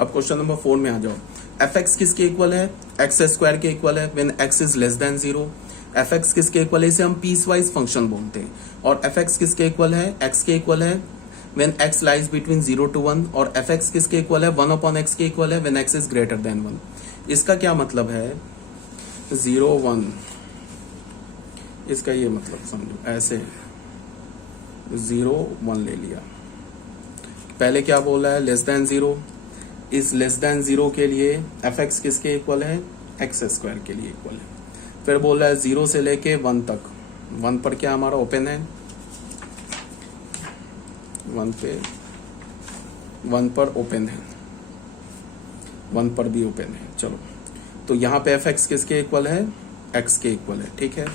अब question number 4 में आ जाओ। एफ एक्स किसके इक्वल है? एक्स स्क्वायर के इक्वल है when x is less then 0। F X किसके इक्वल है? इसे हम पीस वाइज फंक्शन बोलते हैं। और एफ एक्स किसके इक्वल है? एक्स के इक्वल है when x lies between 0 to 1। और एफ एक्स किसके इक्वल है? 1/x के इक्वल है when x is greater than 1। इसका क्या मतलब है? 0 1, इसका ये मतलब समझो ऐसे 0 1 ले लिया। पहले क्या बोला है? Less then 0। इस लेस देन 0 के लिए एफ एक्स किसके इक्वल है? एक्स स्क्वायर के लिए इक्वल है। फिर बोला है 0 से लेके 1 तक। 1 पर क्या हमारा ओपन है? 1 पर ओपन है, 1 पर भी ओपन है। चलो, तो यहाँ पे एफ एक्स किसके इक्वल है? एक्स के इक्वल है, ठीक है।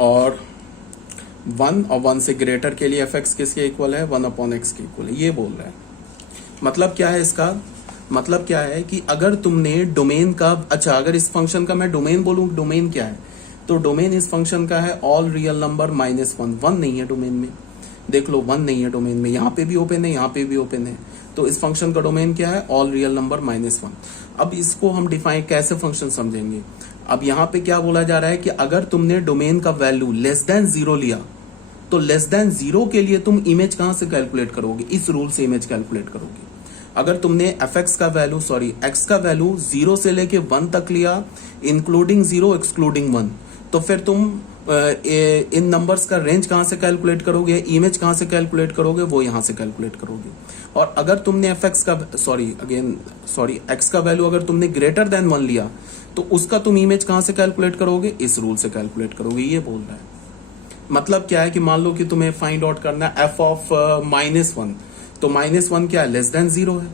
और 1 और 1 से ग्रेटर के लिए एफ एक्स किसके इक्वल है? 1/x के इक्वल है, ये बोल रहा है। मतलब क्या है इसका? मतलब क्या है कि अगर तुमने डोमेन का, अच्छा अगर इस फंक्शन का मैं डोमेन बोलूं, डोमेन क्या है? तो डोमेन इस फंक्शन का है ऑल रियल नंबर -1। 1 नहीं है डोमेन में, देख लो 1 नहीं है डोमेन में। यहाँ पे भी ओपन है, यहाँ पे भी ओपन है। तो इस फंक्शन का डोमेन क्या है? All real number -1। अब इसको हम डिफाइन कैसे फंक्शन समझेंगे? अब यहाँ पे क्या बोला जा रहा है कि अगर तुमने डोमेन का वैल्यू लेस देन 0 लिया तो लेस देन 0 के लिए तुम इमेज कहां से कैलकुलेट करोगे? इस रूल से इमेज कैलकुलेट करोगे। अगर तुमने एफ एक्स का वैल्यू, सॉरी एक्स का वैल्यू 0 से लेके 1 तक लिया, इंक्लूडिंग 0 एक्सक्लूडिंग 1, तो फिर तुम इन नंबर्स का रेंज कहां से कैलकुलेट करोगे? इमेज कहां से कैलकुलेट करोगे? वो यहां से कैलकुलेट करोगे। और अगर तुमने एफ एक्स का, एक्स का वैल्यू अगर तुमने ग्रेटर देन 1 लिया तो उसका तुम इमेज कहां से कैलकुलेट करोगे? इस रूल से कैलकुलेट करोगे, ये बोल रहा है। मतलब क्या है कि मान लो कि तुम्हें फाइंड आउट करना है एफ ऑफ -1, तो -1 क्या है? लेस देन 0 है।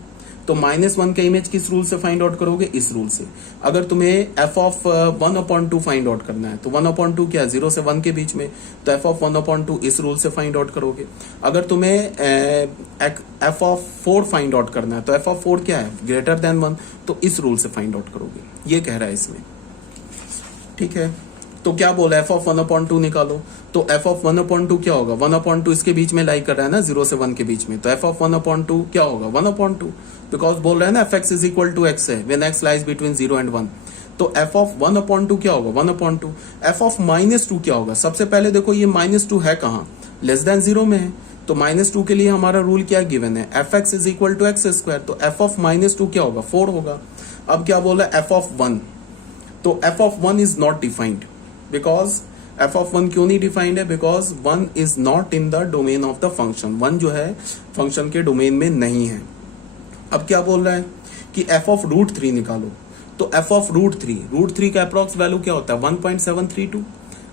तो -1 का इमेज किस रूल से फाइंड आउट करोगे? इस रूल से। अगर तुम्हें एफ ऑफ 1/2 फाइंड आउट करना है तो 1/2 क्या है? 0 से 1 के बीच में, तो एफ ऑफ 1/2 इस रूल से फाइंड आउट करोगे। अगर तुम्हें एफ ऑफ 4 फाइंड आउट करना है तो एफ ऑफ 4 क्या है? ग्रेटर देन 1, तो इस रूल से फाइंड आउट करोगे, ये कह रहा है इसमें, ठीक है। तो क्या बोला? एफ ऑफ 1/2 निकालो। तो एफ ऑफ 1/2 क्या होगा? 1/2 इसके बीच में लाई कर रहा है ना, 0 से 1 के बीच में, तो एफ ऑफ 1/2 क्या होगा? 1/2, बिकॉज बोल रहा है ना f x is equal to x है when x lies between 0 and 1। तो एफ ऑफ 1/2 क्या होगा? 1/2। एफ ऑफ -2 क्या होगा? सबसे पहले देखो ये -2 है कहाँ? लेस देन 0 में है। तो -2 के लिए हमारा रूल क्या गिवन है? F x is equal to X square. तो एफ ऑफ -2 क्या होगा? 4 होगा। अब क्या बोला? एफ ऑफ 1, तो F of 1 is not defined, because F of 1 क्यों नहीं डिफाइंड है? Because 1 is not in the domain of the function. 1 जो है फंक्शन के डोमेन में नहीं है। अब क्या बोल रहा है कि एफ ऑफ √3 निकालो। तो एफ ऑफ √3 का अप्रॉक्स वैल्यू क्या होता है? 1.732।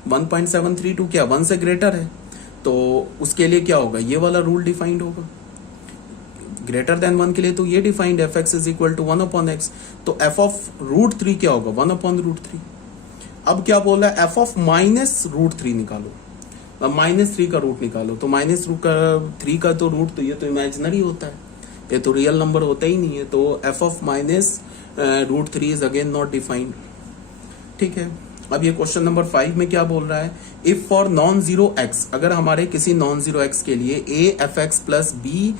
1.732 क्या 1 से ग्रेटर है? तो उसके लिए क्या होगा? ये वाला रूल डिफाइंड होगा। ग्रेटर देन 1 के लिए तो ये defined F x is equal to 1/x। तो एफ ऑफ √3 क्या होगा? 1/√3। अब क्या बोला? एफ ऑफ -√3 निकालो। अब -3 का रूट निकालो। तो -3 का तो रूट, तो ये तो इमेजिनरी होता है, ये तो रियल नंबर होता ही नहीं है। तो F of -√3 is again not defined, ठीक है। अब ये क्वेश्चन नंबर 5 में क्या बोल रहा है? If for non zero X, अगर हमारे किसी नॉन जीरो एक्स के लिए a F x plus B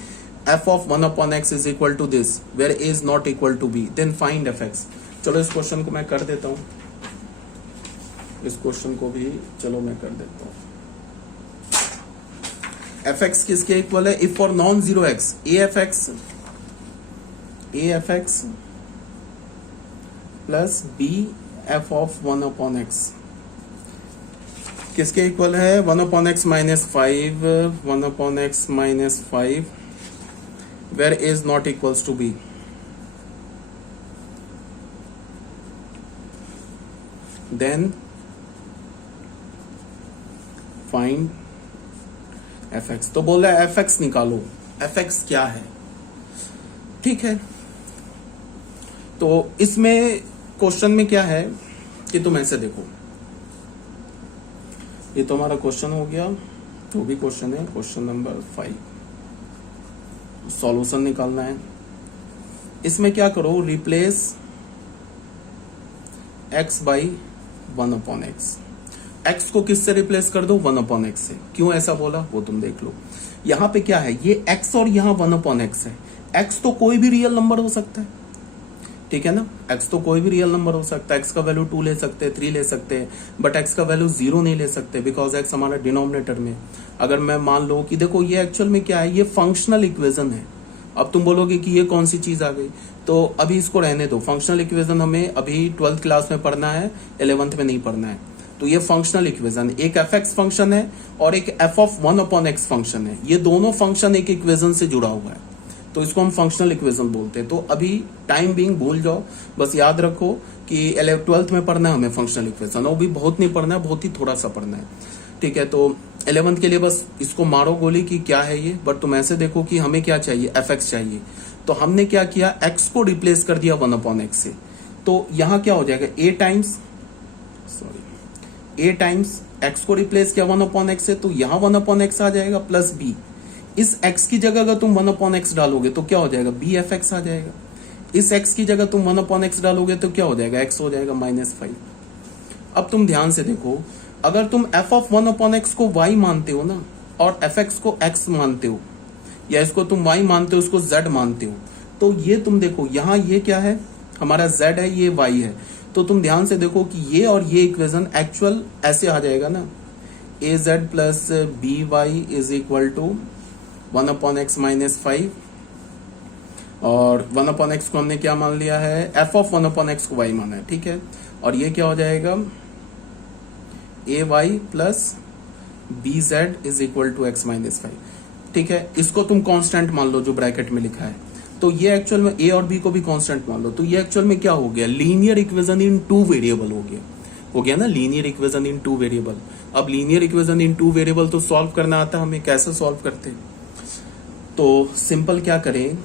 F of 1/x is equal to this where a is not equal to b, then find F X. चलो इस question को मैं कर देता हूं, इस क्वेश्चन को भी चलो मैं कर देता हूं। एफ एक्स किसके इक्वल है? If for non zero X A F x plus B F of 1/x किसके इक्वल है? 1/x -5, 1/x -5 where a is not equals to b। then find fx। तो बोल रहा है fx निकालो। fx क्या है? ठीक है, तो इसमें क्वेश्चन में क्या है कि तुम ऐसे देखो, ये तो हमारा क्वेश्चन हो गया, तो भी क्वेश्चन है क्वेश्चन नंबर 5, सॉल्यूशन निकालना है। इसमें क्या करो? Replace x by 1/x। x को किससे रिप्लेस कर दो? 1/x से। क्यों ऐसा बोला वो तुम देख लो। यहां पे क्या है? ये x और यहां 1/x है। x तो कोई भी रियल नंबर हो सकता है, ठीक है ना, x तो कोई भी रियल नंबर हो सकता है। x का वैल्यू 2 ले सकते हैं, 3 ले सकते हैं, बट x का वैल्यू 0 नहीं ले सकते, बिकॉज x हमारा डिनोमिनेटर में। अगर मैं मान लो कि देखो ये एक्चुअल में क्या है, ये फंक्शनल इक्वेशन है। अब तुम बोलोगे कि ये कौन सी चीज आ गई, तो अभी इसको रहने दो। फंक्शनल इक्वेशन हमें अभी 12th क्लास में पढ़ना है, 11th में नहीं पढ़ना है। तो ये फंक्शनल इक्वेशन, एक एफ एक्स फंक्शन है और एक एफ ऑफ 1/x फंक्शन है। ये दोनों फंक्शन एक इक्वेशन से जुड़ा हुआ है, तो इसको हम फंक्शनल इक्वेशन बोलते हैं। तो अभी टाइम बीइंग भूल जाओ, बस याद रखो कि 12th में पढ़ना है हमें फंक्शनल इक्वेशन, और भी बहुत नहीं पढ़ना है, बहुत ही थोड़ा सा पढ़ना है, ठीक है। तो 11th के लिए बस इसको मारो गोली कि क्या है ये, बट तुम ऐसे देखो कि हमें क्या चाहिए, एफ एक्स चाहिए। तो हमने क्या किया, एक्स को रिप्लेस कर दिया 1/x से। तो यहां क्या हो जाएगा, ए टाइम्स एक्स को रिप्लेस किया 1/x से, तो यहां 1/x आ जाएगा प्लस बी। इस x की जगह अगर तुम 1/x डालोगे तो क्या हो जाएगा, बी एफ एक्स आ जाएगा। इस x की जगह तुम 1/x डालोगे तो क्या हो जाएगा, x हो जाएगा -5। अब तुम ध्यान से देखो, अगर तुम f ऑफ 1/x को y मानते हो ना, और एफ एक्स को x मानते हो, या इसको तुम y मानते हो, इसको z मानते हो, तो ये तुम देखो यहाँ ये क्या है, हमारा z है, ये y है। तो तुम ध्यान से देखो कि ये और ये इक्वेशन एक्चुअल ऐसे आ जाएगा ना, az plus B Y is equal to 1/x -5, और 1/x को हमने क्या मान लिया है, f ऑफ 1/x को y माना है, ठीक है। और ये क्या हो जाएगा, ay plus B Z is equal to x -5, ठीक है। इसको तुम कांस्टेंट मान लो जो ब्रैकेट में लिखा है। तो ये एक्चुअल में a और b को भी कांस्टेंट मान लो। तो ये एक्चुअल में क्या हो गया, लीनियर इक्वेशन इन 2 वेरिएबल हो गया ना, लीनियर इक्वेशन इन 2 वेरिएबल। अब लीनियर इक्वेशन इन 2 वेरिएबल तो सॉल्व करना आता है हमें, कैसे सॉल्व करते हैं, तो सिंपल क्या करें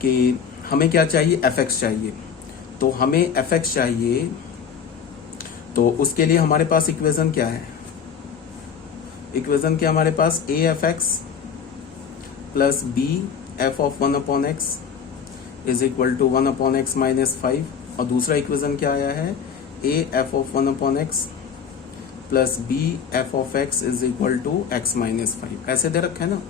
कि हमें क्या चाहिए, एफ एक्स चाहिए। तो हमें एफ एक्स चाहिए, तो उसके लिए हमारे पास इक्वेशन क्या है, इक्वेशन क्या हमारे पास, a F x plus B F of 1/x is equal to 1/x -5, और दूसरा इक्वेशन क्या आया है, a f of 1/x plus B F of x is equal to x -5, ऐसे दे रखा है ना।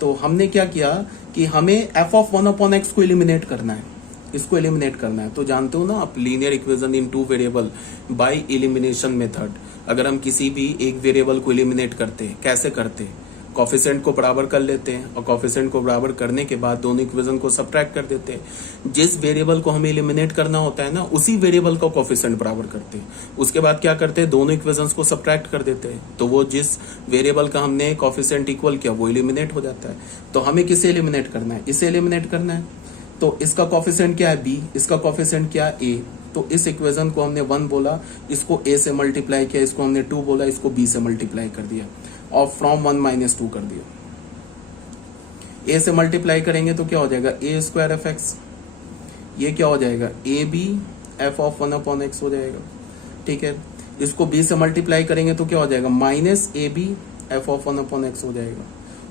तो हमने क्या किया कि हमें f ऑफ 1/x को एलिमिनेट करना है, इसको एलिमिनेट करना है। तो जानते हो ना आप, linear equation in 2 variable by elimination method. अगर हम किसी भी एक वेरिएबल को एलिमिनेट करते हैं, कैसे करते हैं, कॉफिशिएंट को बराबर कर लेते हैं, और कॉफिशिएंट को बराबर करने के बाद दोनों इक्वेशन को सब्ट्रैक्ट कर देते हैं। जिस वेरिएबल को हमें एलिमिनेट करना होता है ना, उसी वेरिएबल का कॉफिशिएंट बराबर करते हैं। उसके बाद क्या करते हैं, दोनों इक्वेशंस को सब्ट्रैक्ट कर देते हैं, तो वो जिस वेरिएबल का हमने कॉफिशिएंट इक्वल किया वो एलिमिनेट हो जाता है। तो हमें किसे एलिमिनेट करना है, इसे एलिमिनेट करना है। तो इसका कॉफिशिएंट क्या है, बी, इसका कॉफिशिएंट क्या है, ए। तो इस इक्वेशन को हमने 1 बोला, इसको a से मल्टीप्लाई किया, इसको हमने 2 बोला, इसको b से मल्टीप्लाई कर दिया, और फ्रॉम 1 - 2 कर दिया। a से मल्टीप्लाई करेंगे तो क्या हो जाएगा, a स्क्वायर एफ एक्स, ये क्या हो जाएगा, ए बी एफ ऑफ 1/x हो जाएगा, ठीक है। इसको b से मल्टीप्लाई करेंगे तो क्या हो जाएगा, minus A B F of 1/x हो जाएगा,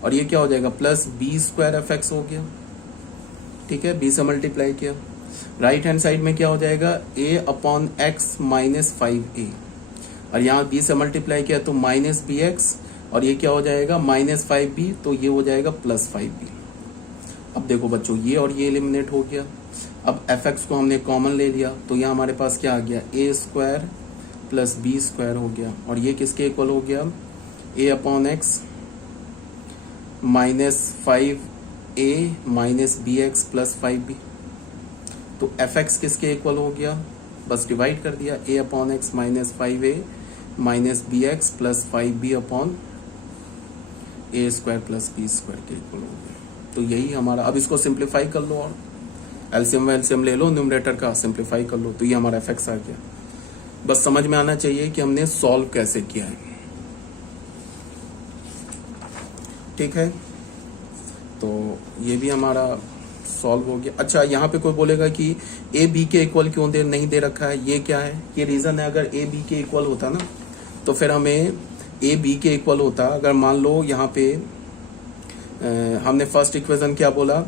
और ये क्या हो जाएगा, plus B square F X हो गया, ठीक है। b से मल्टीप्लाई किया, राइट हैंड साइड में क्या हो जाएगा, a/x -5a, और यहाँ b से मल्टीप्लाई किया तो -bx, और ये क्या हो जाएगा, -5b, तो ये हो जाएगा +5b। अब देखो बच्चों, ये और ये एलिमिनेट हो गया। अब fx को हमने कॉमन ले लिया, तो यहाँ हमारे पास क्या आ गया, a square plus B square हो गया, और ये किसके इक्वल हो गया, a/x -5a -bx + 5b। तो fx किसके इक्वल हो गया, बस डिवाइड कर दिया, a/x -5a -bx + 5b upon a square plus B square के इक्वल हो गया। तो यही हमारा, अब इसको सिंप्लीफाई कर लो, और एलसीएम ले लो न्यूमरेटर का, सिंप्लीफाई कर लो, तो ये हमारा fx आ गया। बस समझ में आना चाहिए कि हमने सॉल्व कैसे किया है, ठीक है। तो ये भी हमारा सॉल्व हो गया। अच्छा, यहाँ पे कोई बोलेगा कि ए बी के इक्वल क्यों नहीं दे रखा है, ये क्या है, ये रीजन है। अगर ए बी के इक्वल होता ना, तो फिर हमें ए बी के इक्वल होता। अगर मान लो यहाँ पे हमने फर्स्ट इक्वेशन क्या बोला,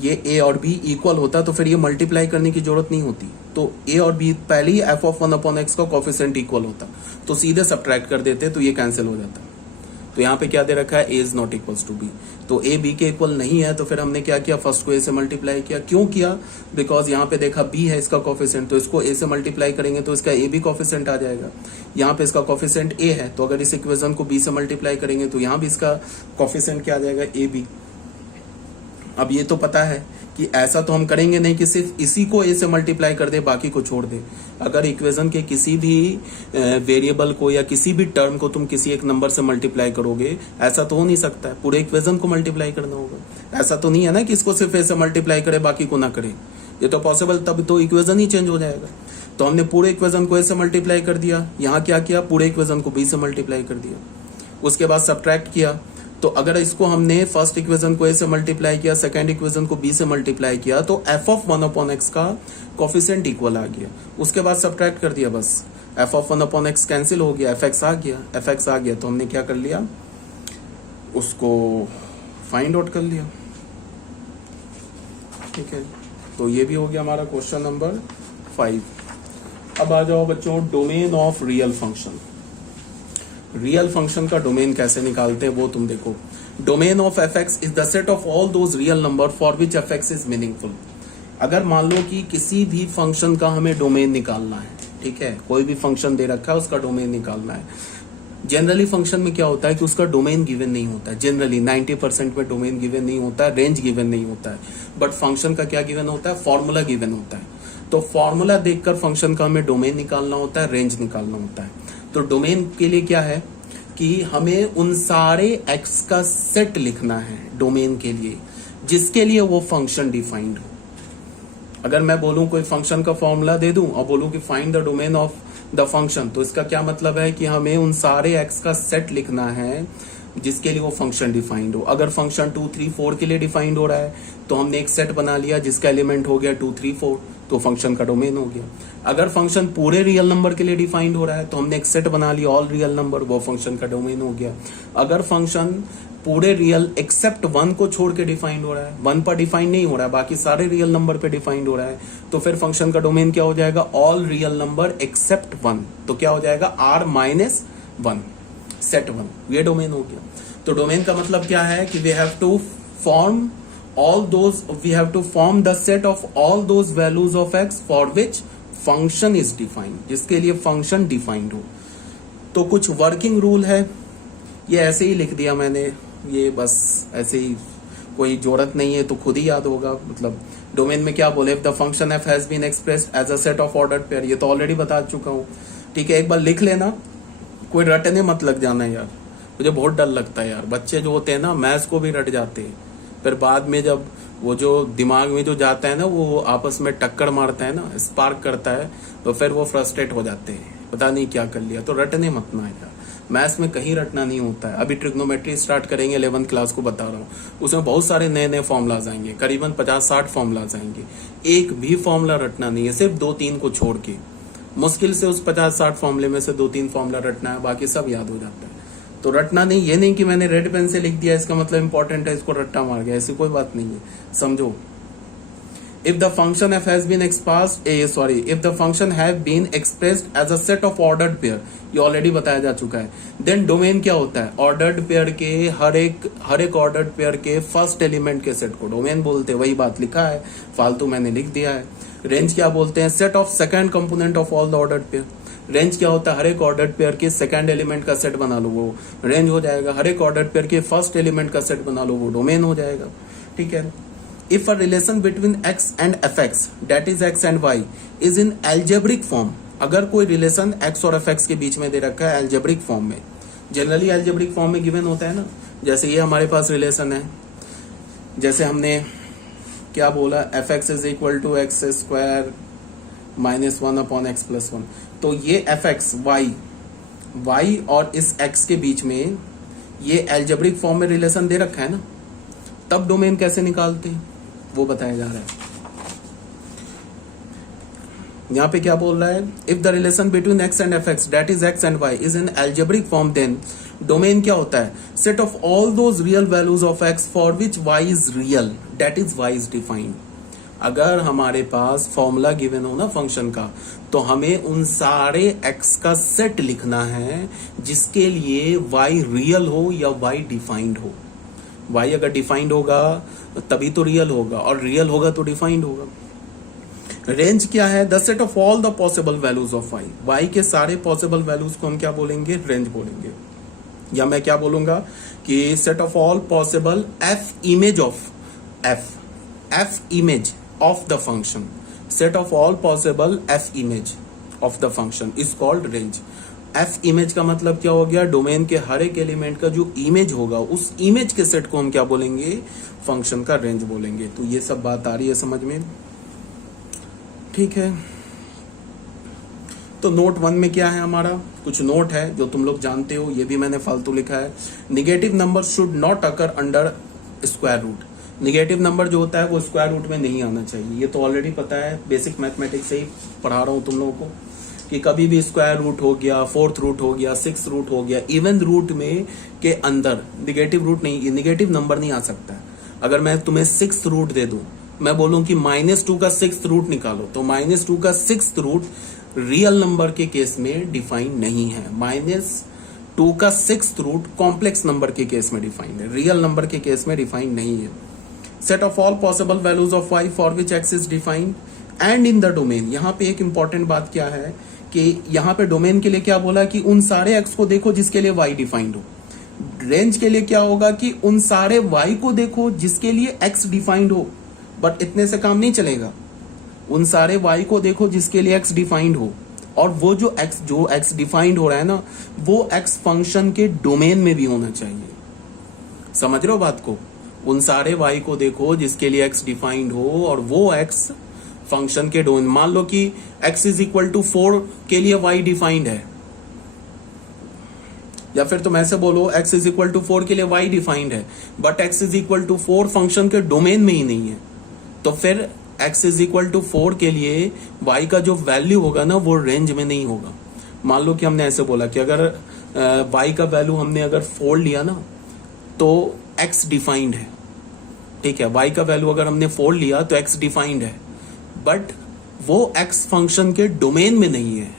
ये ए और बी इक्वल होता, तो फिर ये मल्टीप्लाई करने की जरूरत नहीं होती। तो ए और बी पहले ही एफ ऑफ 1/x का कोफिशिएंट इक्वल होता, तो सीधे सब्ट्रैक्ट कर देते, तो ये कैंसिल हो जाता। तो यहाँ पे क्या दे रखा है, a is not equals to b, तो ए बी के इक्वल नहीं है, तो फिर हमने क्या किया, फर्स्ट को ए से मल्टीप्लाई किया। क्यों किया, बिकॉज यहाँ पे देखा बी है इसका कोफिशिएंट, तो इसको ए से मल्टीप्लाई करेंगे तो इसका ए बी कोफिशिएंट आ जाएगा। यहाँ पे इसका कोफिशिएंट ए है, तो अगर इस इक्वेशन को बी से मल्टीप्लाई करेंगे तो यहाँ भी इसका कोफिशिएंट क्या आ जाएगा, ए बी। अब ये तो पता है कि ऐसा तो हम करेंगे नहीं कि सिर्फ इसी को ए से मल्टीप्लाई कर दे बाकी को छोड़ दे। अगर इक्वेशन के किसी भी वेरिएबल को या किसी भी टर्म को तुम किसी एक नंबर से मल्टीप्लाई करोगे, ऐसा तो हो नहीं सकता है, पूरे इक्वेशन को मल्टीप्लाई करना होगा। ऐसा तो नहीं है ना कि इसको सिर्फ ए से मल्टीप्लाई करे बाकी को ना करे, ये तो पॉसिबल, तब तो इक्वेशन ही चेंज हो जाएगा। तो हमने पूरे इक्वेशन को ए से मल्टीप्लाई कर दिया, यहाँ क्या किया, पूरे इक्वेशन को बी से मल्टीप्लाई कर दिया, उसके बाद सब्ट्रैक्ट किया। तो अगर इसको हमने फर्स्ट इक्वेशन को ए से मल्टीप्लाई किया, सेकंड इक्वेशन को बी से मल्टीप्लाई किया, तो एफ ऑफ 1/x का कोफिशिएंट इक्वल आ गया, उसके बाद सब्ट्रैक्ट कर दिया, बस एफ ऑफ 1/x कैंसिल हो गया, एफ एक्स आ गया, एफ एक्स आ गया, तो हमने क्या कर लिया, उसको फाइंड आउट कर लिया। ठीक है, तो ये भी हो गया हमारा क्वेश्चन नंबर 5। अब आ जाओ बच्चों, domain of real function. Real function का डोमेन कैसे निकालते हैं वो तुम देखो। Domain of F x is the set of all those real number for which F x is meaningful. अगर मान लो कि किसी भी फंक्शन का हमें डोमेन निकालना है, ठीक है, कोई भी फंक्शन दे रखा है उसका डोमेन निकालना है। जनरली फंक्शन में क्या होता है कि उसका डोमेन गिवन नहीं होता है, जनरली 90% में डोमेन गिवन नहीं होता है, रेंज गिवन नहीं होता है, बट फंक्शन का क्या गिवन होता है, फॉर्मूला गिवन होता है। तो फॉर्मूला देखकर फंक्शन का हमें डोमेन निकालना होता है, रेंज निकालना होता है। तो डोमेन के लिए क्या है कि हमें उन सारे एक्स का सेट लिखना है डोमेन के लिए जिसके लिए वो फंक्शन डिफाइंड हो। अगर मैं बोलूं कोई फंक्शन का फॉर्मूला दे दूं और बोलूं कि find the domain of the function, तो इसका क्या मतलब है कि हमें उन सारे एक्स का सेट लिखना है जिसके लिए वो फंक्शन डिफाइंड हो। अगर फंक्शन 2, 3, 4 के लिए डिफाइंड हो रहा है तो हमने एक सेट बना लिया जिसका एलिमेंट हो गया 2, 3, 4, तो फंक्शन का डोमेन हो गया। अगर फंक्शन पूरे रियल नंबर के लिए डिफाइंड हो रहा है तो हमने एक सेट बना लिया ऑल रियल नंबर, वो फंक्शन का डोमेन हो गया। अगर फंक्शन पूरे रियल एक्सेप्ट 1 को छोड़ के डिफाइंड हो रहा है, 1 पर डिफाइंड नहीं हो रहा है, बाकी सारे रियल नंबर पे डिफाइंड हो रहा है, तो फिर फंक्शन का डोमेन क्या हो जाएगा, ऑल रियल नंबर एक्सेप्ट 1, तो क्या हो जाएगा R-1 सेट 1, ये डोमेन हो गया। तो डोमेन का मतलब क्या है कि we have to form the set of all those values of x for which function is defined, जिसके लिए फंक्शन डिफाइंड हो। तो कुछ वर्किंग रूल है, ये ऐसे ही लिख दिया मैंने, ये बस ऐसे ही, कोई जरूरत नहीं है, तो खुद ही याद होगा। मतलब डोमेन में क्या बोले, if the function f has been expressed as a set of ordered pair, ये तो ऑलरेडी बता चुका हूँ, ठीक है, एक बार लिख लेना, कोई रटने मत लग जाना यार, मुझे बहुत डर लगता है यार, बच्चे जो होते हैं ना मैथ्स को भी रट जाते हैं, फिर बाद में जब वो जो दिमाग में जो जाता है ना वो आपस में टक्कर मारता है ना, स्पार्क करता है, तो फिर वो फ्रस्ट्रेट हो जाते हैं, पता नहीं क्या कर लिया। तो रटने मत ना यार, मैथ्स में कहीं रटना नहीं होता है। अभी ट्रिग्नोमेट्री स्टार्ट करेंगे 11th क्लास को बता रहा हूँ, उसमें बहुत सारे नए नए फॉर्मूलाज आएंगे, करीबन 50-60 फॉर्मूलाज आएंगे, एक भी फॉर्मूला रटना नहीं है, सिर्फ 2-3 को छोड़ के। मुश्किल से उस 50-60 फॉर्मूले में से 2-3 फॉर्मूला रटना है, बाकी सब याद हो जाता है। तो रटना नहीं, ये नहीं कि मैंने रेड पेन से लिख दिया इसका मतलब इंपॉर्टेंट है, इसको रट्टा मार गया, ऐसी कोई बात नहीं है, समझो। If the function f has been if the function have been expressed as a set of ordered pair, ये ऑलरेडी बताया जा चुका है। देन डोमेन क्या होता है, ऑर्डर्ड पेयर के हर एक ऑर्डर्ड पेयर के फर्स्ट एलिमेंट के सेट को डोमेन बोलते हैं, वही बात लिखा है, फालतू मैंने लिख दिया है। रेंज क्या बोलते हैं, set of second component of all the ordered pair. Range क्या होता है, हर एक ऑर्डर्ड पेयर के सेकंड एलिमेंट का सेट बना लो, वो रेंज हो जाएगा। हर एक ऑर्डर्ड पेयर के फर्स्ट एलिमेंट का सेट बना लो, वो डोमेन हो जाएगा, ठीक है। If a relation between x and fx, that is x and y, is in algebraic form, अगर कोई रिलेशन x और fx के बीच में दे रखा है एल्जेब्रिक फॉर्म में, जनरली एल्जेब्रिक फॉर्म में गिवन होता है ना, जैसे ये हमारे पास रिलेशन है, जैसे हमने क्या बोला, fx is equal to X square minus 1/x plus 1, तो ये fx y और इस x के बीच में ये एल्जेब्रिक फॉर्म में रिलेशन दे रखा है ना, तब डोमेन कैसे निकालते हैं वो बताया जा रहा है। यहां पे क्या बोल रहा है, if the relation between x and fx, that is x and y, is in algebraic form, then domain क्या होता है, set of all those real values of x for which y is real, that is y is defined. अगर हमारे पास formula given हो ना function का, तो हमें उन सारे x का सेट लिखना है जिसके लिए y रियल हो या y डिफाइंड हो। y अगर डिफाइंड होगा तभी तो रियल होगा, और रियल होगा तो डिफाइंड होगा। रेंज क्या है? The set of all the possible values of y के सारे पॉसिबल वैल्यूज को हम क्या बोलेंगे? रेंज बोलेंगे। या मैं क्या बोलूंगा कि set of all possible f image of the function, set of all possible f image of the function is called range. f image का मतलब क्या हो गया? डोमेन के हर एक एलिमेंट का जो इमेज होगा उस इमेज के सेट को हम क्या बोलेंगे? फंक्शन का रेंज बोलेंगे। तो ये सब बात आ रही है समझ में? ठीक है। तो नोट 1 में क्या है हमारा? कुछ नोट है जो तुम लोग जानते हो, ये भी मैंने फालतू लिखा है। Negative number should not occur under square root. Negative number जो होता है वो स्क्वायर रूट में नहीं आना चाहिए। ये तो ऑलरेडी पता है, बेसिक मैथमेटिक्स से ही पढ़ा रहा हूं तुम लोगों को, कि कभी भी स्क्वायर रूट हो गया, फोर्थ रूट हो गया, सिक्स रूट हो गया, इवन रूट में के अंदर निगेटिव रूट नहीं, निगेटिव नंबर नहीं आ सकता है। अगर मैं तुम्हें सिक्स रूट दे दूं, मैं बोलूं कि -2 का सिक्स रूट निकालो, तो -2 का सिक्स रूट रियल नंबर के केस में डिफाइन नहीं है। -2 का सिक्स रूट कॉम्प्लेक्स नंबर के केस में डिफाइंड है, रियल नंबर के केस में डिफाइंड नहीं है। Set of all possible values of y for which x is defined and in the domain. यहाँ पे एक इंपॉर्टेंट बात क्या है कि यहाँ पे डोमेन के लिए क्या बोला कि उन सारे x को देखो जिसके लिए y डिफाइंड हो। रेंज के लिए क्या होगा कि उन सारे y को देखो जिसके लिए x डिफाइंड हो। बट इतने से काम नहीं चलेगा, उन सारे y को देखो जिसके लिए x डिफाइंड हो, और वो जो x डिफाइंड हो रहा है ना, वो x फंक्शन के डोमेन में भी होना चाहिए। समझ रहे हो बात को? उन सारे y को देखो जिसके लिए x डिफाइंड हो, और वो x फंक्शन के डोमेन। मान लो कि x इज इक्वल टू 4 के लिए y डिफाइंड है, या फिर तुम ऐसे बोलो x इज इक्वल टू 4 के लिए y डिफाइंड है, but x is equal to 4 function के डोमेन में ही नहीं है, तो फिर x इज इक्वल टू 4 के लिए y का जो वैल्यू होगा ना, वो रेंज में नहीं होगा। मान लो कि हमने ऐसे बोला कि अगर y का वैल्यू हमने अगर 4 लिया ना, तो x डिफाइंड है। ठीक है, y का वैल्यू अगर हमने 4 लिया तो x डिफाइंड है, बट वो x फंक्शन के डोमेन में नहीं है,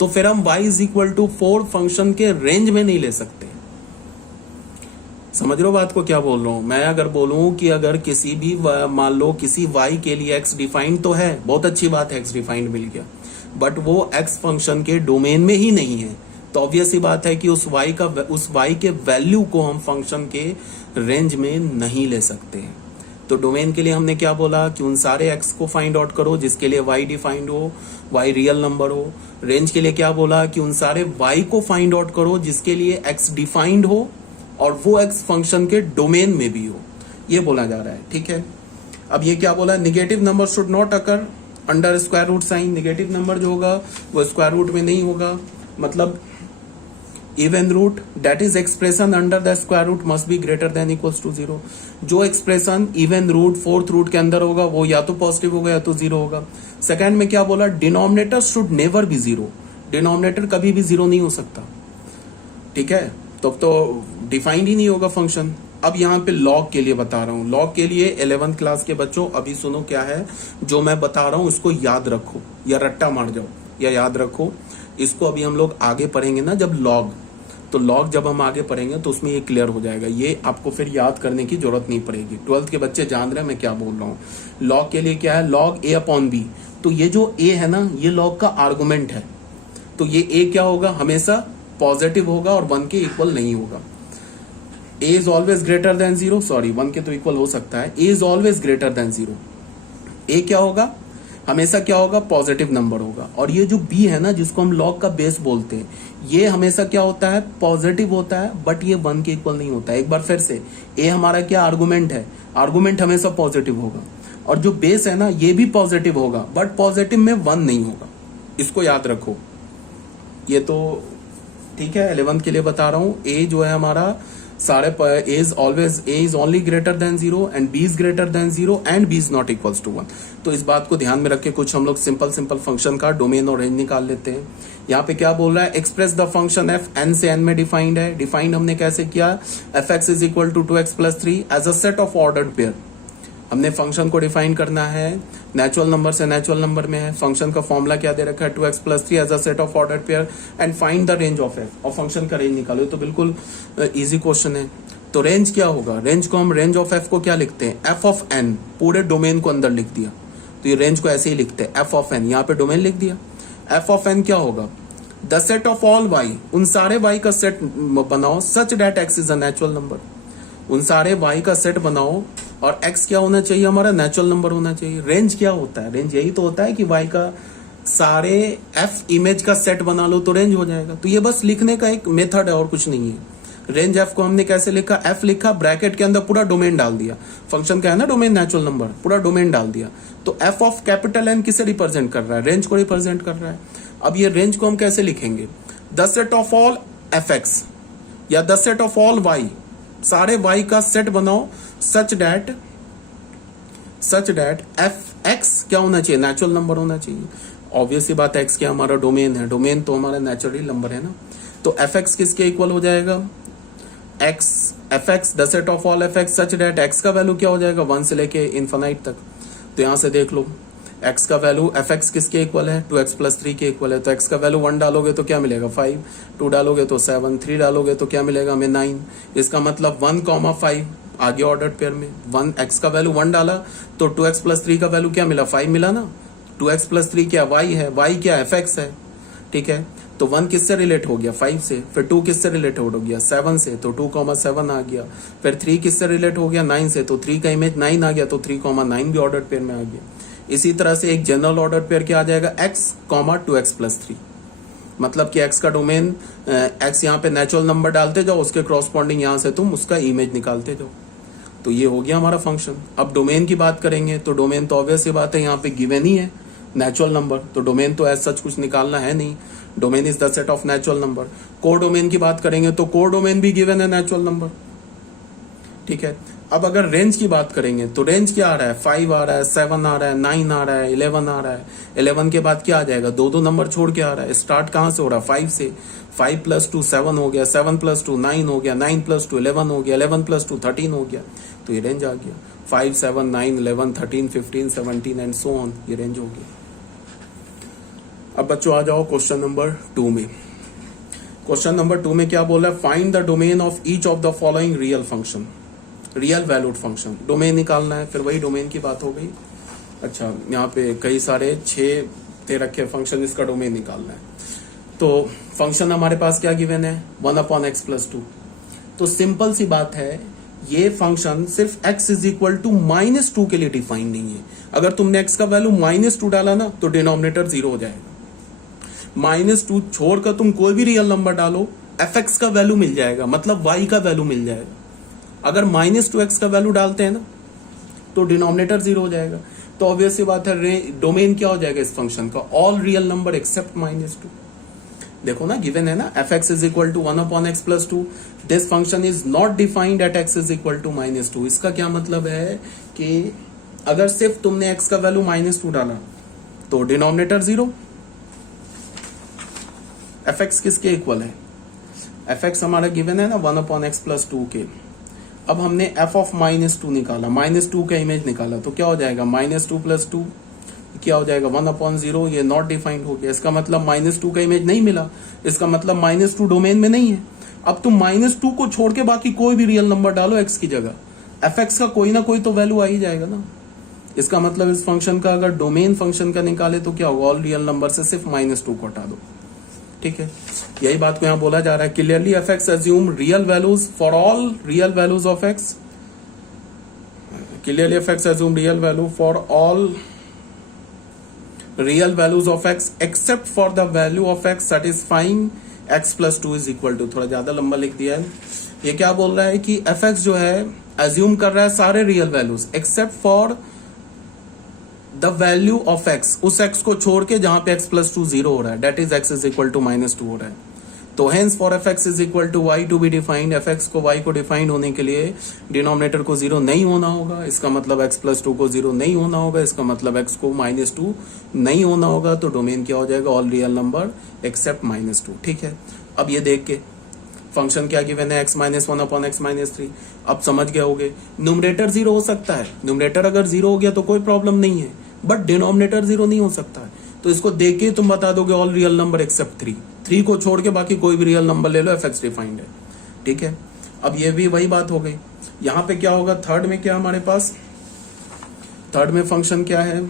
तो फिर हम y is equal to 4 function के रेंज में नहीं ले सकते। समझ रहे हो बात को क्या बोल रहा हूं मैं? अगर बोलूं कि अगर किसी भी मान लो किसी y के लिए x डिफाइंड तो है, बहुत अच्छी बात है, x डिफाइंड मिल गया, बट वो x फंक्शन के डोमेन में ही नहीं है, तो ऑब्वियस ही बात है कि उस y के वैल्यू को हम फंक्शन के रेंज में नहीं ले सकते। तो डोमेन के लिए हमने क्या बोला कि उन सारे x को फाइंड आउट करो जिसके लिए y डिफाइंड हो, y रियल नंबर हो। रेंज के लिए क्या बोला कि उन सारे y को फाइंड आउट करो जिसके लिए x डिफाइंड हो और वो x फंक्शन के डोमेन में भी हो, ये बोला जा रहा है। ठीक है, अब ये क्या बोला? Negative number should not occur under square root sign. Negative number जो होगा वो स्क्वायर रूट में नहीं होगा, मतलब even root that is expression under the square root must be greater than equals to 0। जो expression even root fourth root के अंदर होगा वो या तो पॉजिटिव होगा या तो 0 होगा। सेकंड में क्या बोला? Denominator should never be 0। Denominator कभी भी 0 नहीं हो सकता। ठीक है, तो डिफाइंड ही नहीं होगा फंक्शन। अब यहाँ पे लॉग के लिए बता रहा हूँ। लॉग के लिए 11th क्लास के बच्चों अभी सुनो क्या है जो मैं बता रहा हूँ, इसको याद रखो या रट्टा मार जाओ या याद रखो। इसको अभी हम लोग आगे पढ़ेंगे ना जब लॉग, तो लॉग जब हम आगे पढ़ेंगे तो उसमें ये क्लियर हो जाएगा, ये आपको फिर याद करने की जरूरत नहीं पड़ेगी। 12th के बच्चे जान रहे हैं मैं क्या बोल रहा हूँ। लॉग के लिए क्या है? Log a upon B. तो ये जो a है ना, ये लॉग का आर्गुमेंट है, तो ये a क्या होगा? हमेशा पॉजिटिव होगा और 1 के इक्वल नहीं होगा। a is always greater than 0, sorry 1 के तो इक्वल हो सकता है। a is always greater than 0। a क्या होगा? हमेशा क्या होगा? पॉजिटिव नंबर होगा। और ये जो b है ना, जिसको हम लॉग का बेस बोलते हैं, ये हमेशा क्या होता है? पॉजिटिव होता है, बट ये 1 के इक्वल नहीं होता है। एक बार फिर से, a हमारा क्या आर्गुमेंट है? आर्गुमेंट हमेशा पॉजिटिव होगा, और जो बेस है ना ये भी पॉजिटिव होगा, बट पॉजिटिव में 1 नहीं होगा। इसको याद रखो। ये तो ठीक है, 11th के लिए बता रहा हूं। a जो है हमारा सारे a is only greater than 0 and b is greater than 0 and b is not equals to 1। तो इस बात को ध्यान में रख के कुछ हम लोग सिंपल फंक्शन का डोमेन और रेंज निकाल लेते हैं। यहाँ पे क्या बोल रहा है? Express the function f n से n में डिफाइंड है। डिफाइंड हमने कैसे किया? fx is equal to 2x plus 3 as a set of ordered pair. हमने फंक्शन को डिफाइन करना है, नेचुरल नंबर से नेचुरल नंबर में है। फंक्शन का फॉर्मूला क्या दे रखा है, 2x+3 as a set of order pair and find the range of F, और फंक्शन का रेंज निकालो। तो बिल्कुल इजी क्वेश्चन है। तो रेंज क्या होगा, रेंज को हम रेंज ऑफ एफ को क्या लिखते हैं, एफ ऑफ एन, पूरे डोमेन को अंदर लिख दिया। तो ये रेंज को ऐसे ही लिखते हैं, एफ ऑफ एन, यहाँ पे डोमेन लिख दिया। एफ ऑफ एन क्या होगा, the set of all Y, उन सारे वाई का सेट बनाओ such that X is a natural number, उन सारे वाई का सेट बनाओ और एक्स क्या होना चाहिए, हमारा नेचुरल नंबर होना चाहिए। रेंज क्या होता है, रेंज यही तो होता है कि वाई का सारे एफ इमेज का सेट बना लो तो रेंज हो जाएगा। तो ये बस लिखने का एक मेथड है और कुछ नहीं है। रेंज एफ को हमने कैसे लिखा, एफ लिखा, ब्रैकेट के अंदर पूरा डोमेन डाल दिया, फंक्शन का है ना डोमेन नेचुरल नंबर, पूरा डोमेन डाल दिया। तो एफ ऑफ कैपिटल एन किसे रिप्रेजेंट कर रहा है, रेंज को रिप्रेजेंट कर रहा है। अब ये रेंज को हम कैसे लिखेंगे, the set of all f x या the set of all y, सारे वाई का सेट बनाओ सच दैट एफ एक्स क्या होना चाहिए, नेचुरल नंबर होना चाहिए। ऑब्वियस सी बात है, एक्स क्या हमारा डोमेन है, डोमेन तो हमारा नेचुरल नंबर है ना। तो एफ एक्स किसके इक्वल हो जाएगा, x, F x the set of all f x such that x का वैल्यू क्या हो जाएगा, 1 से लेके इन्फिनाइट तक। तो यहां से देख लो एक्स का वैल्यू, एफ एक्स किसके इक्वल है, 2x+3 के इक्वल है। तो एक्स का वैल्यू 1 डालोगे तो क्या मिलेगा 5, 2 डालोगे तो 7, 3 डालोगे तो क्या मिलेगा हमें 9। इसका मतलब 1,5 आगे ऑर्डर पेयर में 1, एक्स का वैल्यू 1 डाला तो 2x+3 का वैल्यू क्या मिला 5 मिला ना। 2x+3 क्या y है, y क्या एफ एक्स है, ठीक है। तो 1 किससे रिलेट हो गया 5 से, फिर 2 किससे रिलेट हो गया 7 से, तो 2,7 आ गया। फिर 3 किससे रिलेट हो गया 9 से, तो 3 का इमेज 9 आ गया, तो 3,9 भी ऑर्डर पेयर में आ गया। इसी तरह से एक जनरल ऑर्डर पेयर क्या आ जाएगा, x, 2x+3, मतलब कि x का डोमेन, x यहाँ पे नेचुरल नंबर डालते जाओ, उसके क्रॉसपॉन्डिंग यहाँ से तुम उसका इमेज निकालते जाओ। तो ये हो गया हमारा फंक्शन। अब डोमेन की बात करेंगे तो डोमेन तो ऑब्वियस ही बात है, यहाँ पे गिवन ही है नेचुरल नंबर, तो डोमेन तो ऐसा सच कुछ निकालना है नहीं। Domain is the set of natural number. Core domain की बात करेंगे तो कोर डोमेन भी गिवन है नेचुरल नंबर, ठीक है। अब अगर रेंज की बात करेंगे तो रेंज क्या आ रहा है, 5 आ रहा है, 7 आ रहा है, 9 आ रहा है, 11 आ रहा है। 11 के बाद क्या आ जाएगा, 2 नंबर छोड़ के आ रहा है। स्टार्ट कहाँ से हो रहा है 5 से, 5 + 2 7 हो गया, 7 + 2 9 हो गया, 9 + 2 11 हो गया, 11 + 2 13 हो गया। तो ये रेंज आ गया 5, 7, 9, 11, 13, 15, 17 एंड सो ऑन, ये रेंज हो गया। अब बच्चों आ जाओ क्वेश्चन नंबर 2 में। क्वेश्चन नंबर 2 में क्या बोला है, find the domain of each of the following real function, real valued function. Domain निकालना है, फिर वही डोमेन की बात हो गई। अच्छा, यहाँ पे कई सारे 6 दे रखे फंक्शन, इसका डोमेन निकालना है। तो फंक्शन हमारे पास क्या गिवन है, 1/x+2। तो सिंपल सी बात है, ये फंक्शन सिर्फ x = -2 के लिए डिफाइन नहीं है। अगर तुमने x का वैल्यू -2 डाला ना तो डिनोमिनेटर 0 हो जाएगा। -2 छोड़कर तुम कोई भी रियल नंबर डालो, fx का वैल्यू मिल जाएगा, मतलब y का वैल्यू मिल जाएगा। अगर -2x का वैल्यू डालते हैं ना तो डिनोमिनेटर 0 हो जाएगा। तो ऑब्वियस सी बात है, डोमेन क्या हो जाएगा इस फंक्शन का, ऑल रियल नंबर एक्सेप्ट -2। देखो ना, गिवन है ना, fx = 1/x+2, this function is not defined at x = -2। इसका क्या मतलब है कि अगर सिर्फ तुमने x का वैल्यू -2 डाला तो डिनोमिनेटर 0। fx किसके इक्वल है, fx हमारा गिवन है ना 1/x+2 के। अब हमने f ऑफ -2 निकाला, -2 का इमेज निकाला, तो क्या हो जाएगा -2 + 2 क्या हो जाएगा 1/0। ये नॉट डिफाइंड हो गया, इसका मतलब -2 का इमेज नहीं मिला, इसका मतलब -2 डोमेन में नहीं है। अब तुम -2 को छोड़ के बाकी कोई भी रियल नंबर डालो x की जगह, fx का कोई ना कोई तो वैल्यू आ ही जाएगा ना। इसका मतलब इस फंक्शन का अगर डोमेन फंक्शन का निकाले तो क्या होगा, ऑल रियल नंबर से सिर्फ -2 को हटा दो, ठीक है। यही बात को यहाँ बोला जा रहा है, clearly fx assume real values for all real values of x, clearly fx assume real value for all real values of x except for the value of x satisfying x+2 = थोड़ा ज्यादा लंबा लिख दिया है। ये क्या बोल रहा है कि fx जो है अज्यूम कर रहा है सारे real values except for the value of x, उस x को छोड़ के जहां पे x+2 0 हो रहा है, दैट इज x = -2 हो रहा है। तो hence for fx = y to be defined, fx को y को डिफाइंड होने के लिए डिनोमिनेटर को 0 नहीं होना होगा, इसका मतलब x+2 को 0 नहीं होना होगा, इसका मतलब x को -2 नहीं होना होगा। तो डोमेन क्या हो जाएगा, ऑल रियल नंबर एक्सेप्ट -2, ठीक है। अब ये देख के फंक्शन क्या गिवन है, x minus one upon x minus three. अब समझ गए होगे, न्यूमरेटर जीरो हो सकता है, न्यूमरेटर अगर जीरो हो गया तो कोई प्रॉब्लम नहीं है, बट डिनोमिनेटर जीरो नहीं हो सकता है। तो इसको देख के तुम बता दोगे all real number except three, three को छोड़ के बाकी कोई भी रियल नंबर ले लो, एफ डिफाइंड है, ठीक है। अब ये भी वही बात हो गई। यहाँ पे क्या होगा, थर्ड में क्या हमारे पास, थर्ड में फंक्शन क्या है,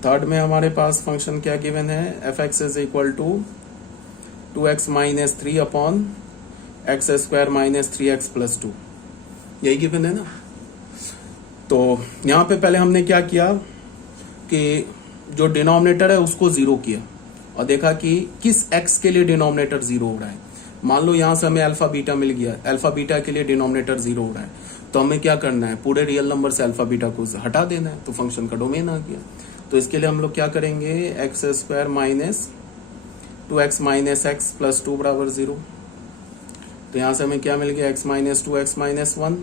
थर्ड में हमारे पास फंक्शन क्या गिवन है, F x is equal to 2x minus three upon X square minus three X plus two, यही गिवन है ना। तो यहाँ पे पहले हमने क्या किया कि जो डिनोमिनेटर है उसको जीरो किया और देखा कि किस x के लिए डिनोमिनेटर जीरो हो रहा है। मान लो यहाँ से हमें अल्फा बीटा मिल गया, अल्फा बीटा के लिए डिनोमिनेटर जीरो हो रहा है, तो हमें क्या करना है, पूरे रियल नंबर से अल्फा बीटा को हटा देना है, तो फंक्शन का डोमेन आ गया। तो इसके लिए हम लोग क्या करेंगे, x square minus 2x minus x plus to बराबर जीरो। तो यहां से हमें क्या मिल गया, x minus two x minus one,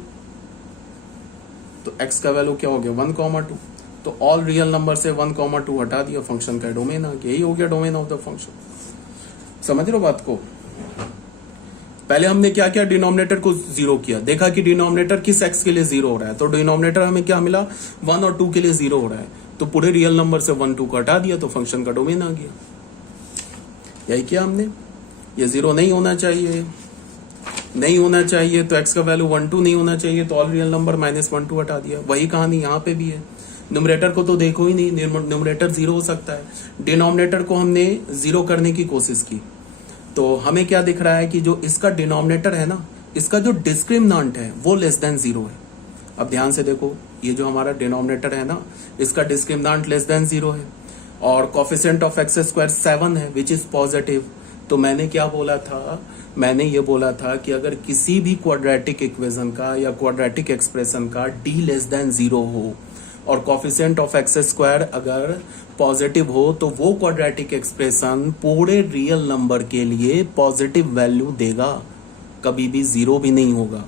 तो x का वैल्यू क्या हो गया 1,2। तो ऑल रियल नंबर से 1,2 हटा दिया, फंक्शन का डोमेन आ गया, यही हो गया डोमेन ऑफ द फंक्शन। समझ रहे हो बात को। पहले हमने क्या किया, डिनोमिनेटर को जीरो किया, देखा कि डिनोमिनेटर किस x के लिए जीरो हो रहा है, तो डिनोमिनेटर हमें क्या मिला 1 और 2 के लिए जीरो हो रहा है, तो पूरे रियल नंबर से 1 2 को हटा दिया, तो फंक्शन का डोमेन आ गया। यही किया हमने। ये जीरो नहीं होना चाहिए, नहीं होना चाहिए, तो x का वैल्यू 1 2 नहीं होना चाहिए, तो ऑल रियल नंबर माइनस 1 2 हटा दिया। वही कहानी यहाँ पे भी है, न्यूमरेटर को तो देखो ही नहीं, न्यूमरेटर जीरो हो सकता है। डिनोमिनेटर को हमने जीरो करने की कोशिश की, तो हमें क्या दिख रहा है कि जो इसका डिनोमिनेटर है ना, इसका जो डिस्क्रिमिनेंट है वो लेस देन जीरो है। अब ध्यान से देखो, ये जो हमारा डिनोमिनेटर है ना, इसका डिस्क्रिमिनेंट लेस देन जीरो है और कोफिशिएंट ऑफ एक्स स्क्वायर 7 है विच इज पॉजिटिव। तो मैंने क्या बोला था, मैंने ये बोला था कि अगर किसी भी क्वाड्रेटिक इक्वेशन का या क्वाड्रेटिक एक्सप्रेशन का डी लेस देन जीरो हो और कोफिशिएंट ऑफ एक्स स्क्वायर अगर पॉजिटिव हो, तो वो क्वाड्रेटिक एक्सप्रेशन पूरे रियल नंबर के लिए पॉजिटिव वैल्यू देगा, कभी भी जीरो भी नहीं होगा।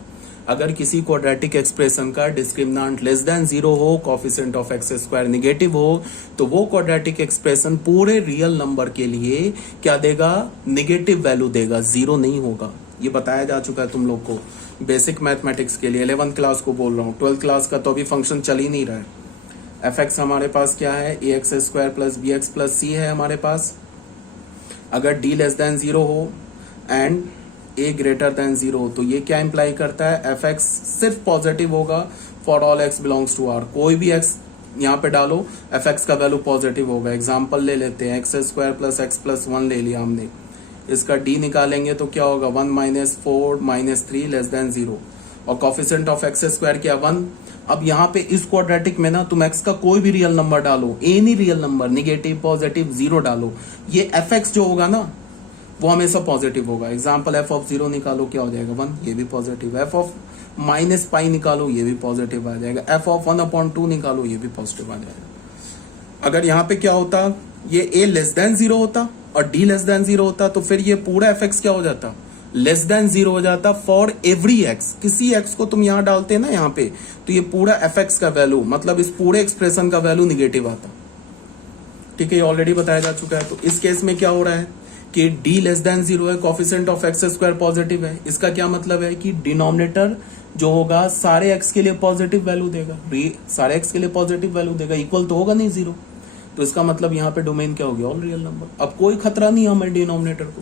अगर किसी क्वाड्रेटिक एक्सप्रेशन का डिस्क्रिमिनेंट लेस देन जीरो हो, coefficient of x square negative हो, तो वो क्वाड्रेटिक एक्सप्रेशन पूरे रियल नंबर के लिए क्या देगा, नेगेटिव वैल्यू देगा, जीरो नहीं होगा। ये बताया जा चुका है तुम लोग को बेसिक मैथमेटिक्स के लिए, 11th क्लास को बोल रहा हूँ, 12th क्लास का तो अभी फंक्शन चल ही नहीं रहा है। एफ एक्स हमारे पास क्या है, a x square plus b x plus c है हमारे पास। अगर डी लेस देन जीरो हो and a greater than zero, तो ये क्या इंप्लाई करता है, एफ एक्स सिर्फ पॉजिटिव होगा for all x belongs to R. कोई भी एक्स यहाँ पे डालो, एफ एक्स का वैल्यू पॉजिटिव होगा। एग्जाम्पल ले लेते हैं, x square plus x plus one ले लिया हमने, इसका डी निकालेंगे तो क्या होगा 1 minus 4 minus 3 less than zero, और कोफिशिएंट ऑफ एक्स स्क्वायर क्या 1। अब यहाँ पे इस क्वाड्रेटिक में ना तुम एक्स का कोई भी रियल नंबर डालो, any real number, negative positive zero डालो, ये एफ एक्स जो होगा ना वो हमेशा पॉजिटिव होगा। एग्जाम्पल एफ ऑफ जीरो निकालो, क्या हो जाएगा 1, ये भी positive. F of minus pi निकालो, ये भी पॉजिटिव आ जाएगा। एफ ऑफ 1/2 निकालो, ये भी पॉजिटिव आ जाएगा। अगर यहाँ पे क्या होता, ये ए लेस देन जीरो होता और डी लेस देन जीरो होता, तो फिर ये पूरा एफ एक्स क्या हो जाता, लेस देन जीरो हो जाता फॉर एवरी एक्स। किसी एक्स को तुम यहाँ डालते ना यहाँ पे, तो ये पूरा एफ एक्स का वैल्यू, मतलब इस पूरे एक्सप्रेशन का वैल्यू निगेटिव आता। ठीक है, ये ऑलरेडी बताया जा चुका है। तो इस केस में क्या हो रहा है कि डी लेस देन जीरो है, coefficient of x square positive है। इसका क्या मतलब है कि डिनोमिनेटर जो होगा सारे एक्स के लिए पॉजिटिव वैल्यू देगा, सारे एक्स के लिए पॉजिटिव वैल्यू देगा, इक्वल तो होगा नहीं जीरो। तो इसका मतलब यहाँ पे डोमेन क्या हो गया, ऑल रियल नंबर। अब कोई खतरा नहीं है हमें डिनोमिनेटर को,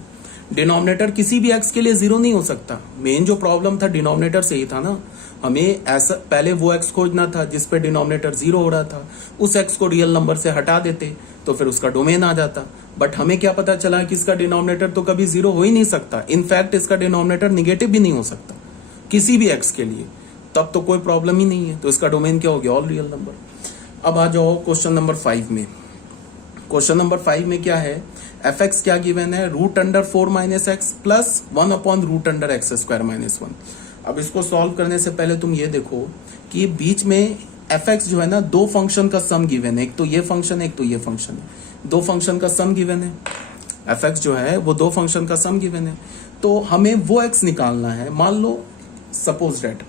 डिनोमिनेटर किसी भी एक्स के लिए जीरो नहीं हो सकता। मेन जो प्रॉब्लम था डिनोमिनेटर से ही था ना, हमें ऐसा पहले वो एक्स खोजना था जिस पे डिनोमिनेटर जीरो हो रहा था, उस एक्स को रियल नंबर से हटा देते तो फिर उसका डोमेन आ जाता। बट हमें क्या पता चला कि इसका डिनोमिनेटर तो कभी जीरो हो ही नहीं सकता, इनफैक्ट इसका डिनोमिनेटर निगेटिव भी नहीं हो सकता किसी भी एक्स के लिए, तब तो कोई प्रॉब्लम ही नहीं है। तो इसका डोमेन क्या हो गया, ऑल रियल नंबर। अब आ जाओ क्वेश्चन नंबर 5 में। क्वेश्चन नंबर 5 में क्या है, एफ एक्स क्या गिवन है, √4 माइनस एक्स प्लस 1/√एक्स स्क्वायर माइनस 1। अब इसको सॉल्व करने से पहले तुम ये देखो कि बीच में एफ एक्स जो है ना, दो फंक्शन का सम गिवन है, एक तो ये फंक्शन है, एक तो ये फंक्शन है, दो फंक्शन का सम गिवन है। एफ एक्स जो है वो दो फंक्शन का सम गिवन है, तो हमें वो एक्स निकालना है। मान लो सपोज दैट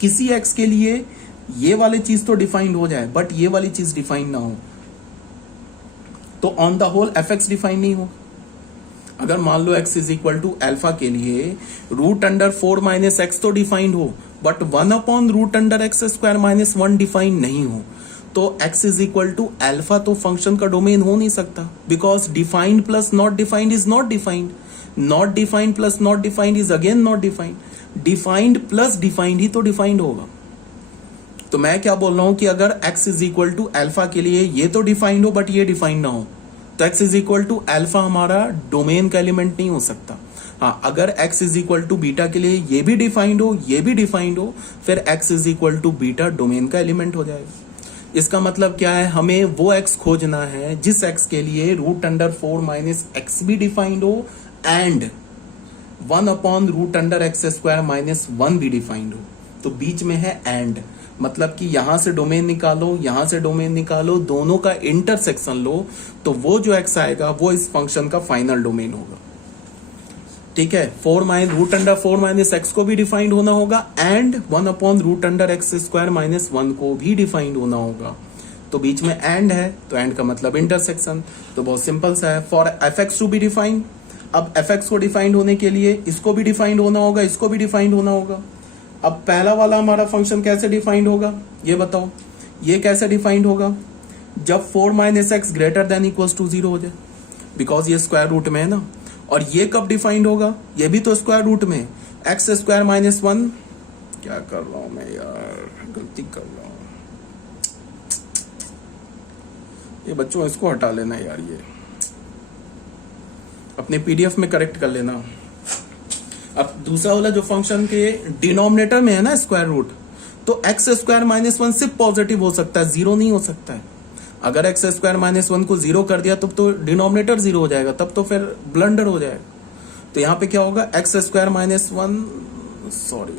किसी एक्स के लिए ये वाली चीज तो डिफाइंड हो जाए बट ये वाली चीज डिफाइंड ना हो, तो on the whole F X define नहीं हो। अगर मान लो x is equal to alpha के लिए रूट अंडर 4 माइनस एक्स तो डिफाइंड हो, but 1 upon root under X square minus 1 defined नहीं हो, तो x is equal to alpha तो फंक्शन का डोमेन हो नहीं सकता, because defined plus not defined is not defined, not defined plus not defined is again not defined, defined plus defined ही तो डिफाइंड होगा। तो मैं क्या बोल रहा हूं कि अगर x is equal to alpha के लिए ये तो डिफाइंड हो बट ये डिफाइंड ना हो, तो x is equal to alpha हमारा डोमेन का एलिमेंट नहीं हो सकता। हाँ, अगर x is equal to beta के लिए ये भी डिफाइंड हो ये भी डिफाइंड हो, फिर x is equal to beta domain का एलिमेंट हो जाएगा। इसका मतलब क्या है, हमें वो x खोजना है जिस x के लिए रूट अंडर 4 माइनस एक्स भी डिफाइंड हो and 1 upon root under X square minus 1 भी डिफाइंड हो। तो बीच में है एंड, मतलब कि यहां से डोमेन निकालो यहां से डोमेन निकालो, दोनों का इंटरसेक्शन लो, तो वो जो x आएगा वो इस फंक्शन का फाइनल डोमेन होगा। ठीक है, रूट अंडर 4 माइनस एक्स को भी डिफाइंड होना होगा and 1 upon root under X square minus 1 को भी डिफाइंड होना होगा। तो बीच में एंड है, तो एंड का मतलब इंटरसेक्शन। तो बहुत सिंपल सा है, for F X to be defined. अब एफ एक्स को डिफाइंड होने के लिए इसको भी डिफाइंड होना होगा, इसको भी डिफाइंड होना होगा। अब पहला वाला हमारा फंक्शन कैसे डिफाइंड होगा ये बताओ, ये कैसे डिफाइंड होगा, जब 4 minus X greater than equals to 0 हो जाए, बिकॉज ये स्क्वायर रूट में है ना। और ये कब डिफाइंड होगा, ये भी तो स्क्वायर रूट में, एक्स स्क्वायर माइनस 1, क्या कर रहा हूं मैं यार, गलती कर रहा हूं ये बच्चों, इसको हटा लेना यार, ये अपने पीडीएफ में करेक्ट कर लेना। अब दूसरा वाला जो फंक्शन के डिनोमिनेटर में है ना स्क्वायर रूट, तो एक्स स्क्वायर माइनस 1 सिर्फ पॉजिटिव हो सकता है, जीरो नहीं हो सकता है। अगर एक्स स्क्वायर माइनस 1 को जीरो कर दिया तब तो डिनोमिनेटर जीरो हो जाएगा, तब तो फिर ब्लंडर हो जाएगा। तो यहां पे क्या होगा, x square minus 1, sorry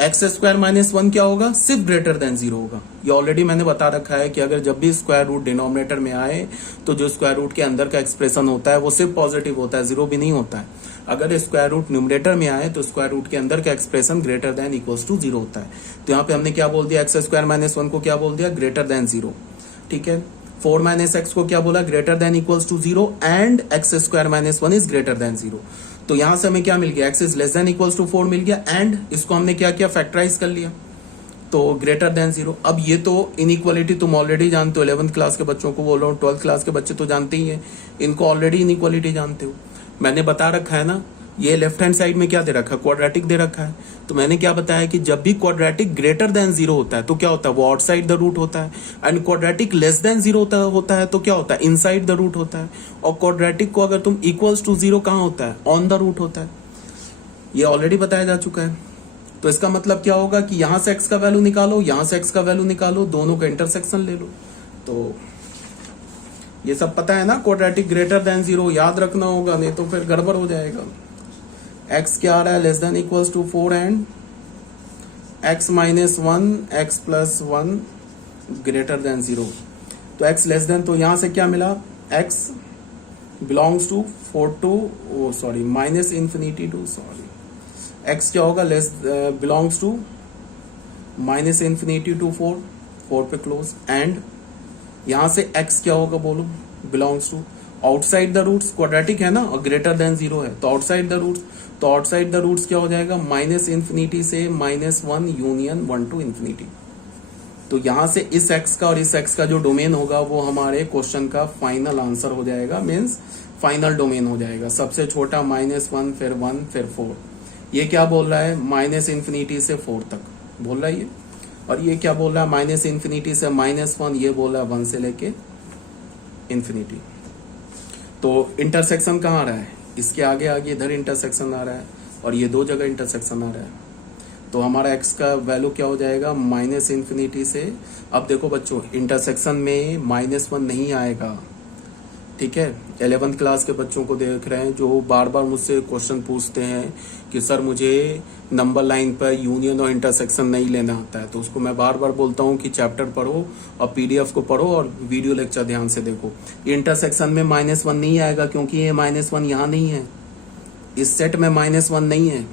x square minus 1 क्या होगा, सिर्फ ग्रेटर देन 0 होगा। ये ऑलरेडी मैंने बता रखा है कि अगर जब भी स्क्वायर रूट डिनोमिनेटर में आए तो जो स्क्वायर रूट के अंदर का एक्सप्रेशन होता है वो सिर्फ पॉजिटिव होता है, जीरो भी नहीं होता है। अगर स्क्वायर रूट न्यूमरेटर में आए तो स्क्वायर रूट के अंदर का expression greater than equals to 0 होता है। तो यहाँ पे हमने क्या बोल दिया, एक्स स्क्वायर माइनस 1 को क्या बोल दिया, ग्रेटर देन 0। ठीक है, 4 माइनस एक्स को क्या बोला, greater than equals to 0 and X square minus 1 is greater than 0। तो यहां से हमें क्या मिल गया, X is less than equals to 4 मिल गया एंड इसको हमने क्या किया, फैक्टराइज कर लिया, तो ग्रेटर देन 0। अब ये तो इनइक्वालिटी तुम ऑलरेडी जानते हो, 11th क्लास के बच्चों को बोल रहा हूँ, 12th क्लास के बच्चे तो जानते ही हैं, इनको ऑलरेडी इनइक्वालिटी जानते हो। मैंने बता रखा है ना, ये लेफ्ट हैंड साइड में क्या दे रखा है, क्वाड्रेटिक दे रखा है। तो मैंने क्या बताया कि जब भी क्वाड्रेटिक ग्रेटर देन 0 होता है तो क्या होता है, वो आउटसाइड द रूट होता है, एंड क्वाड्रेटिक लेस देन 0 होता है तो क्या होता है, इनसाइड द रूट होता है। और क्वाड्रेटिक को अगर तुम इक्वल्स टू 0 कहां होता है, ऑन द रूट होता है। ये ऑलरेडी बताया जा चुका है। तो इसका मतलब क्या होगा कि यहां से x का वैल्यू निकालो, यहां से x का वैल्यू निकालो, दोनों का इंटरसेक्शन ले लो। तो ये सब पता है ना, क्वाड्रेटिक ग्रेटर देन 0 याद रखना होगा, नहीं तो फिर गड़बड़ हो जाएगा। x क्या आ रहा है, less than equals to 4 and x minus 1 x plus 1 greater than 0। तो x लेस देन, तो यहां से क्या मिला, x belongs to 4 to minus infinity to x क्या होगा, less belongs to minus infinity to 4 पे क्लोज, एंड यहां से x क्या होगा बोलो, belongs to outside the roots, quadratic है ना और ग्रेटर देन 0 है तो आउटसाइड द रूट्स, तो आउटसाइड द रूट्स क्या हो जाएगा, माइनस इंफिनिटी से माइनस 1 यूनियन 1 टू इंफिनिटी। तो यहां से इस x का और इस x का जो डोमेन होगा वो हमारे क्वेश्चन का फाइनल आंसर हो जाएगा, मीन्स फाइनल डोमेन हो जाएगा। सबसे छोटा -1 फिर 1 फिर 4। ये क्या बोल रहा है, माइनस इंफिनिटी से 4 तक बोल रहा है ये, और ये क्या बोल रहा है, माइनस इंफिनिटी से -1, ये बोल रहा है 1 से लेके इंफिनिटी। तो इंटरसेक्शन कहाँ आ रहा है, इसके आगे आगे इधर इंटरसेक्शन आ रहा है और ये दो जगह इंटरसेक्शन आ रहा है। तो हमारा x का वैल्यू क्या हो जाएगा, माइनस इंफिनिटी से, अब देखो बच्चों इंटरसेक्शन में -1 नहीं आएगा, ठीक है। 11th क्लास के बच्चों को देख रहे हैं जो बार बार मुझसे क्वेश्चन पूछते हैं कि सर मुझे नंबर लाइन पर यूनियन और इंटरसेक्शन नहीं लेना आता है, तो उसको मैं बार बार बोलता हूँ कि चैप्टर पढ़ो और पीडीएफ को पढ़ो और वीडियो लेक्चर ध्यान से देखो। इंटरसेक्शन में -1 नहीं आएगा क्योंकि ये -1 यहाँ नहीं है, इस सेट में -1 नहीं है,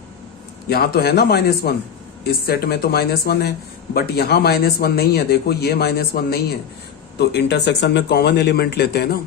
यहाँ तो है ना -1, इस सेट में तो -1 है, बट यहाँ -1 नहीं है, देखो ये -1 नहीं है। तो इंटरसेक्शन में कॉमन एलिमेंट लेते हैं ना,